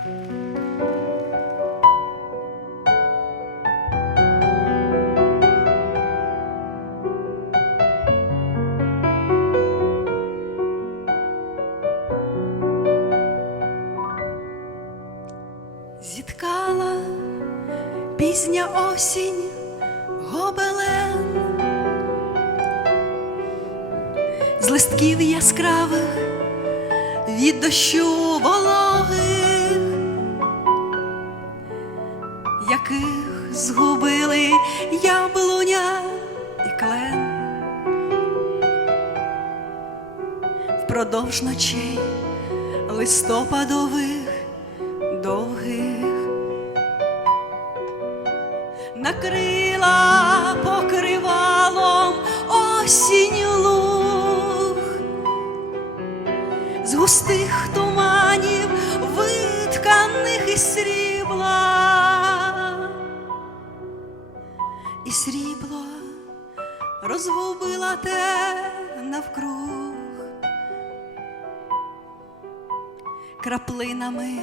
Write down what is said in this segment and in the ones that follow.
Зіткала пізня осінь гобелен. З листків яскравих від дощу вологих, згубили яблуня і клен. Впродовж ночей листопадових довгих накрила покривалом осінь луг. З густих туманів витканих із срібла, розгубила те навкруг. Краплинами,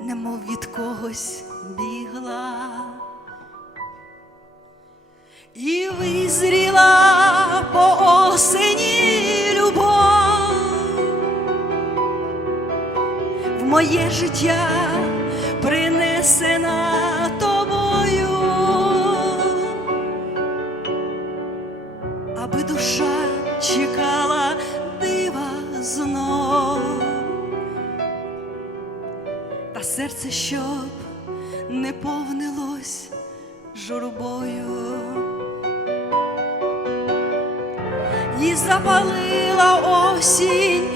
немов від когось бігла, і визріла по осені любов. В моє життя принесена душа чекала дива знов, та серце, щоб не повнилось журбою. І запалила осінь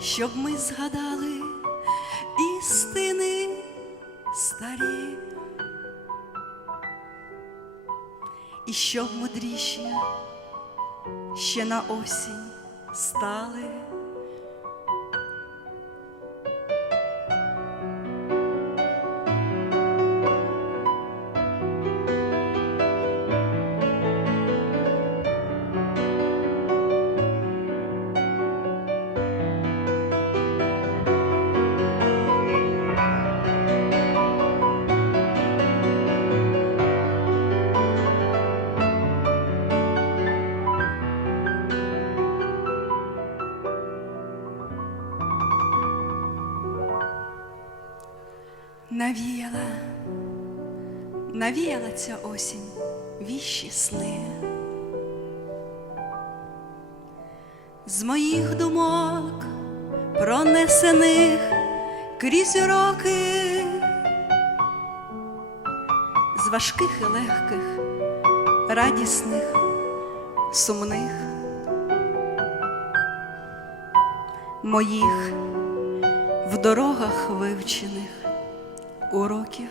щоб ми згадали істини старі, і щоб мудріші ще на осінь стали. Навіяла, навіяла ця осінь віщі сни. З моїх думок, пронесених крізь роки, з важких і легких, радісних, сумних, моїх в дорогах вивчених уроків.